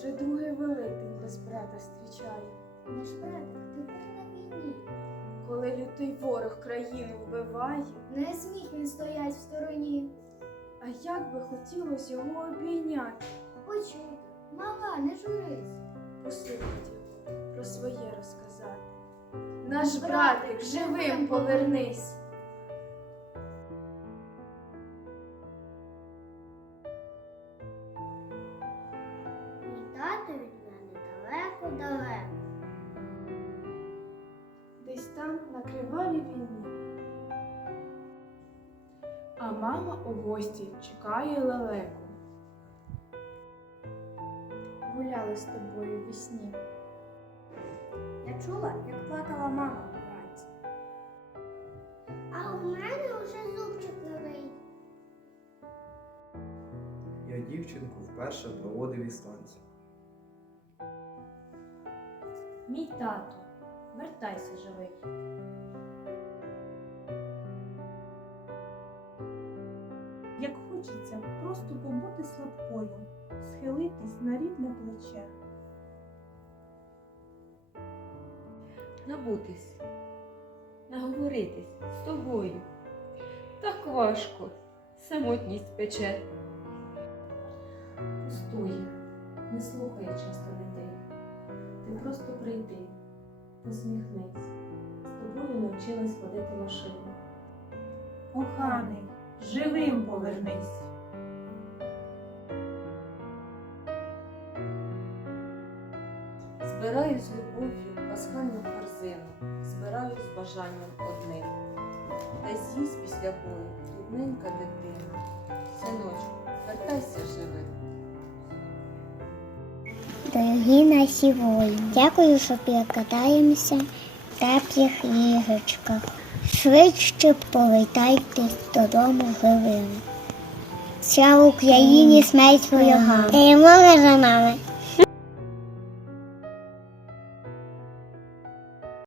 Вже другий великдень без брата зустрічає. Наш братик тепер на війні. Коли лютий ворог країну вбиває, Не зміг він стоять в стороні. а як би хотілося його обійняти, Почути, мала, не журись. послухати його, про своє розказати. Наш братик живим повернись. Там на кривавій війні. А мама у гості чекає лелеку. Гуляли з тобою вісні. Я чула, як плакала мама вранці. А у мене вже зубчик новий. Я дівчинку вперше проводив із танців. Мій тато, вертайся живий. Як хочеться просто побути слабкою, схилитись на рідне плече. набутись, наговоритись з тобою. Так важко, самотність пече. Пустує, не слухає часто людей. Ти просто прийди, посміхнись. З тобою навчилась водити машину. Коханий, живим повернись. Збираю з любов'ю пасхальну корзину, збираю з бажанням одним. Та з'їсть після бою рідненька дитина. Синочку, вертайся живим. Дорогі наші воїни, дякую, що перекатаємося в теплих ліжечках. Швидше повертайтесь додому живими. в Україні, смерть ворогам! Перемога за нами!